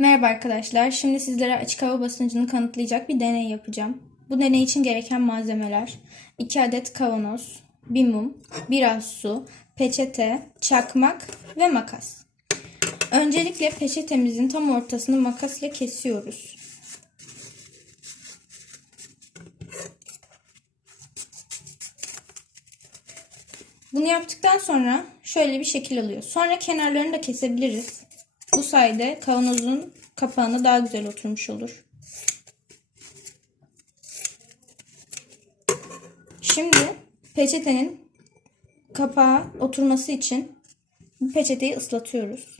Merhaba arkadaşlar. Şimdi sizlere açık hava basıncını kanıtlayacak bir deney yapacağım. Bu deney için gereken malzemeler 2 adet kavanoz, bir mum, biraz su, peçete, çakmak ve makas. Öncelikle peçetemizin tam ortasını makas ile kesiyoruz. Bunu yaptıktan sonra şöyle bir şekil alıyor. Sonra kenarlarını da kesebiliriz. Bu sayede kavanozun kapağına daha güzel oturmuş olur. Şimdi peçetenin kapağa oturması için peçeteyi ıslatıyoruz.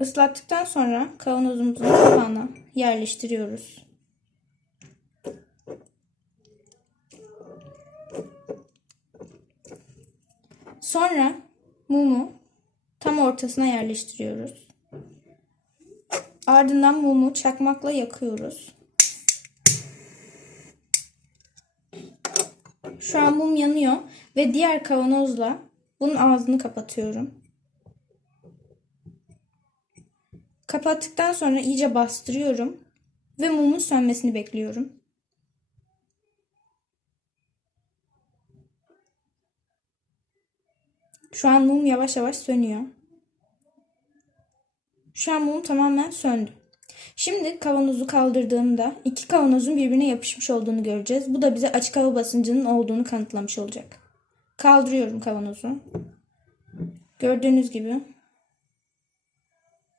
Islattıktan sonra kavanozumuzun kapağına yerleştiriyoruz. Sonra mumu tam ortasına yerleştiriyoruz. Ardından mumu çakmakla yakıyoruz. Şu an mum yanıyor ve diğer kavanozla bunun ağzını kapatıyorum. Kapattıktan sonra iyice bastırıyorum ve mumun sönmesini bekliyorum. Şu an mum yavaş yavaş sönüyor. Şu an mum tamamen söndü. Şimdi kavanozu kaldırdığımda iki kavanozun birbirine yapışmış olduğunu göreceğiz. Bu da bize açık hava basıncının olduğunu kanıtlamış olacak. Kaldırıyorum kavanozu. Gördüğünüz gibi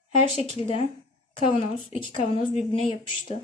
her şekilde kavanoz, iki kavanoz birbirine yapıştı.